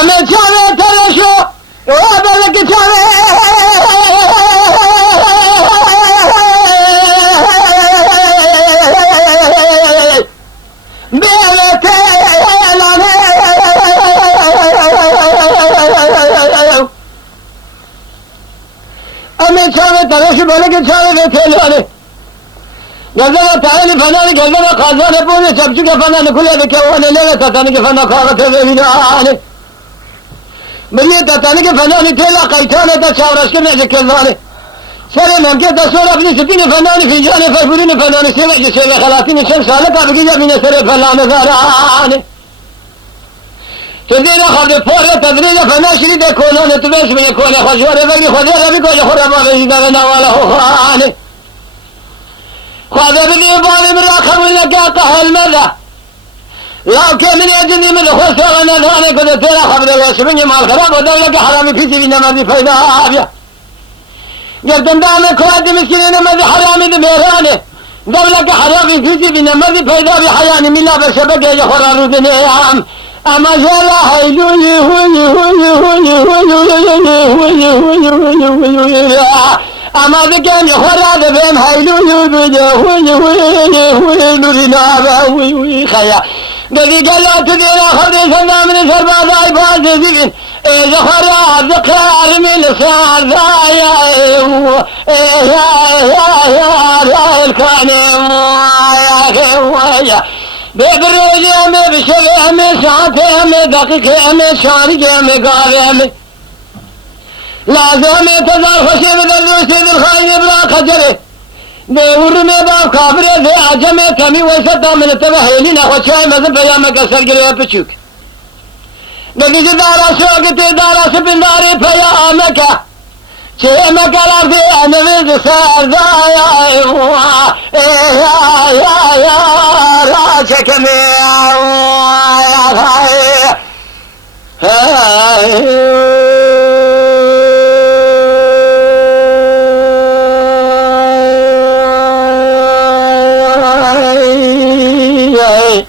أما شامي تلشو وابلك شامي أمين شامي تلاشي بلك شامي بيتلوني قدنا تعالي فناني قدنا قازاني بوني شبشك فناني كلها بكواني ليلة تتانيك فنان قارة بيبيناني بلي تتانيك فناني تيلا قيتاني تشاورش كم يجي كذاني سري ممكن تصور ابني ستين فناني فنجاني فرفورين فناني سيبع سيبع خلاتيني شمس سالك أبقي من سري فنان زاراني تدير خبر فورة تدريج فناشري ده كونان تبش من كون خشورة بقي خدير بقي خورة ما بيجي ده نواله خاني خذ بدي بالي من راخر ولا قاطع المدى لكن من يجني من خسر انا ثاني كنت ترى خبر الوشمني مع الخراب ودولة حرامي في سبيل ما ذي فايدة عافية قدم دامي كوادي مسكين ما ذي حرامي ذي ميراني دولة حرامي في سبيل ما ذي فايدة بحياني من لا بشبكة يا خرار ذنيام أما جلا هيلوي أما ذكام يخرج بهم هيلوي نورنا خيا قدي قال لا تدير خذ سنا من سربا ضاي باز زين إذا خرج ذكر من صار يا الكريم يا ببروجي أمي بشبه أمي ساعتي أمي دقيقة أمي شارجة أمي قاري أمي لازم تزار خشي بدل سيد الخاين بلا خجري بورمي باب كافر ذي عجمي كمي ويسدا من التبهيلين خشاي مذب يا مكسر قريب بشوك قدي دارا شوقتي دارا سبن داري فيا أمكا شيء مكالا في أنفذ سار يا راشك مياه